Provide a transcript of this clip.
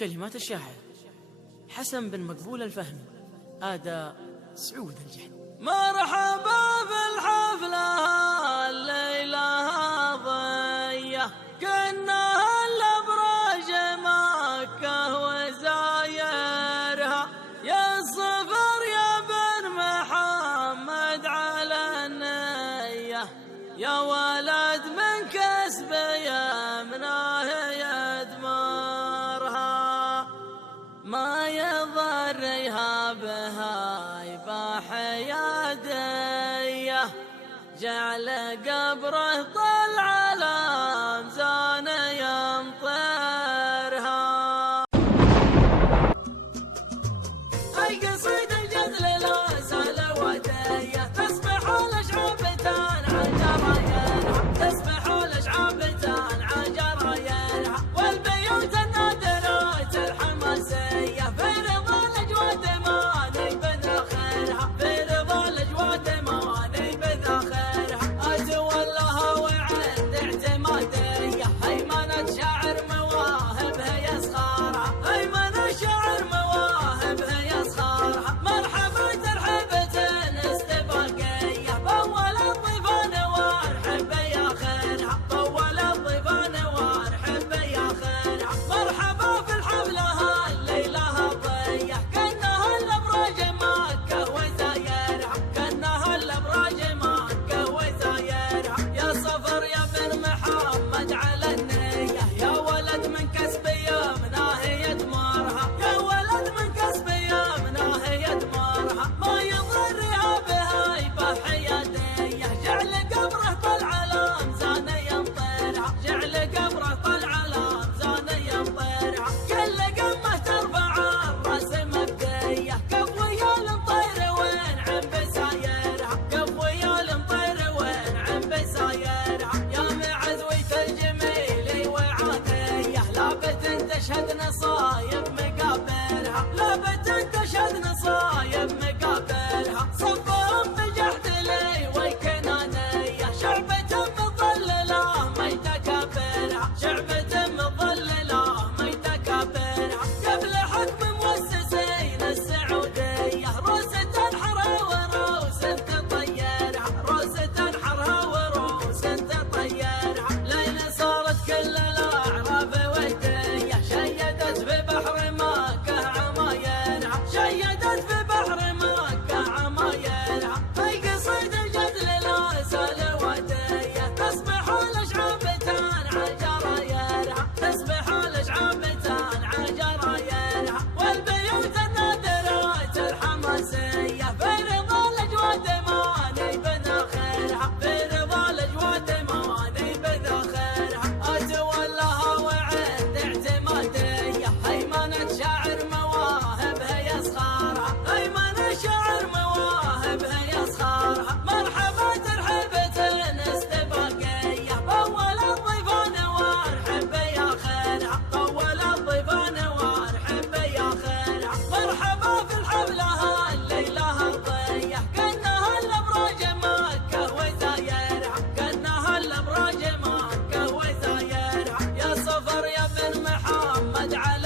كلمات الشاعر حسن بن مقبول الفهمي، أداء سعود الجحني. مرحبا بالحفلة الليلة ضية، كأنها الأبراج مكة وزايرها، يا الصفر يا بن محمد على النية، يا ولد من كسب يمناه يدمرها، ما يضريها بها يباح يديه، جعل قبره طلع الأمزان يمطرها. هاي قصيد الجدل لا سلوتيه، تسبح الأشعابتان عجرينها، تسبح الأشعابتان عجرينها، والبيوت النادرات الحماسية، في رضا الأجواد ما نبذ خيرها، في رضا الأجواد ما نبذ خيرها، أتولها وعند اعتمادية، هيمنة شاعر مواهبها يسخرها، هيمنة شاعر مواهبها يسخرها، مرحبا ترحبة استباقية، بول الضيفان وارحب يا خيرها، بول الضيفان وارحب يا خيرها، مرحبا في الحفلة الليلة ضية، كأنها الأبراج مكة وزايرها، كأنها الأبراج مكة وزايرها، يا صفر يا بن محمد على النية، يا ولد من كسب يمناه يدمرها، يا ولد من كسب يمناه يدمرها، ما يضرها بها يباح يديه، جعل قبره طلع الأمزان يمطرها، جعل قبره طلع الأمزان يمطرها، كل قمة ترفع الراس مبدية، كف ويا المطير وين عم بسايرها، كف ويا المطير وين عم بسايرها، يا معذوية الجميل وعادية، لابد تشهد نصايب مقابلها، لابد تشهد نصايب مقابلها، صفهم بجحد لي ويكنانية، شعبة مظللة ما يتكابلها، شعبة مظللة ما يتكابلها، قبل حكم مؤسسين السعودية، روس تنحرها وروس تطيرها، روس تنحرها وروس تطيرها، لين صارت كل الأعراب ودية، شيدت في بحر مكة عمايرها، شيدت في بحر مكة عمايرها، هاي قصيد الجدل لا سلوتيه، تسبح الأشعابتان عجرينها، تسبح الأشعابتان عجرينها، والبيوت النادرات الحماسية، في رضا الأجواد ما نبذ خيرها، في رضا الأجواد ما نبذ خيرها، أتولها وعند اعتمادية، هيمنة شاعر مواهبها يسخرها، هيمنة شاعر مواهبها يسخرها، مرحبا ترحبة استباقية، بول الضيفان وارحب يا خيرها، بول الضيفان وارحب يا خيرها، مرحبا في الحفلة الليلة ضية، كأنها الأبراج مكة وزايرها، كأنها الأبراج مكة وزايرها، يا صفر يا بن محمد على